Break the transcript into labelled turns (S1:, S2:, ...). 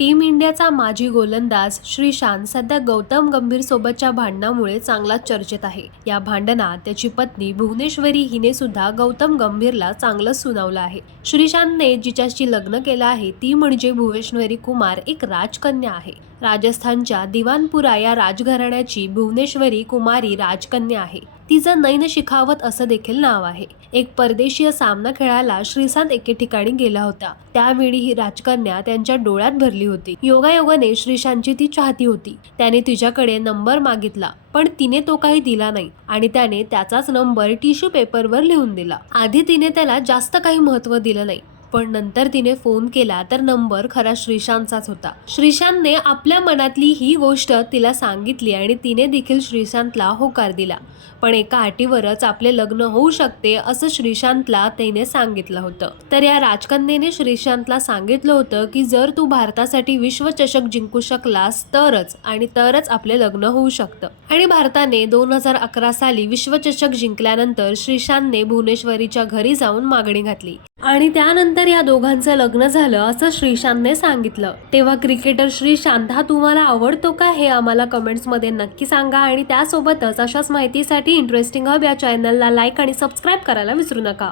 S1: Team इंडियाचा माजी गोलंदाज श्रीशांत सध्या गौतम गंभीर सोबतच्या भांडणामुळे चांगलाच चर्चेत आहे. या भांडणात त्याची पत्नी भुवनेश्वरी हिने सुद्धा गौतम गंभीरला चांगलंच सुनावलं आहे. श्रीशांतने जिच्याशी लग्न केलं आहे ती म्हणजे भुवनेश्वरी कुमार एक राजकन्या आहे. राजस्थानच्या दिवानपुरा या राजघराण्याची भुवनेश्वरी कुमारी राजकन्या आहे. तिचं नैन शिखावत असं देखील नाव आहे. एक परदेशीय सामना खेळायला श्रीशांत एके ठिकाणी गेला होता. त्यावेळी ही राजकन्या त्यांच्या डोळ्यात भरली होती. योगायोगाने श्रीशांतची ती चाहती होती. त्याने तिच्याकडे नंबर मागितला पण तिने तो काही दिला नाही आणि त्याने त्याचाच नंबर टिश्यू पेपरवर लिहून दिला. आधी तिने त्याला जास्त काही महत्त्व दिलं नाही. पण नंतर तिने फोन केला तर नंबर खरा श्रीशांतचाच होता. श्रीशांतने आपल्या मनातली ही गोष्ट तिला सांगितली आणि तिने देखील श्रीशांतला होकार दिला. पण एका अटीवरच आपले लग्न होऊ शकते असं श्रीशांतला तिने सांगितलं होतं. तर या राजकन्येने श्रीशांतला सांगितलं होतं की जर तू भारतासाठी विश्वचषक जिंकू शकलास तरच आणि तरच आपले लग्न होऊ शकतं. आणि भारताने दोन हजार अकरा साली विश्वचषक जिंकल्यानंतर श्रीशांतने भुवनेश्वरीच्या घरी जाऊन मागणी घातली. आणि त्यानंतर त्यानंतर या दोघांचं लग्न झालं असं श्रीशांतने सांगितलं. तेव्हा क्रिकेटर श्रीशांत हा तुम्हाला आवडतो का हे आम्हाला कमेंट्समध्ये नक्की सांगा आणि त्यासोबतच अशाच माहितीसाठी इंटरेस्टिंग हब या चॅनलला लाईक आणि सबस्क्राईब करायला विसरू नका.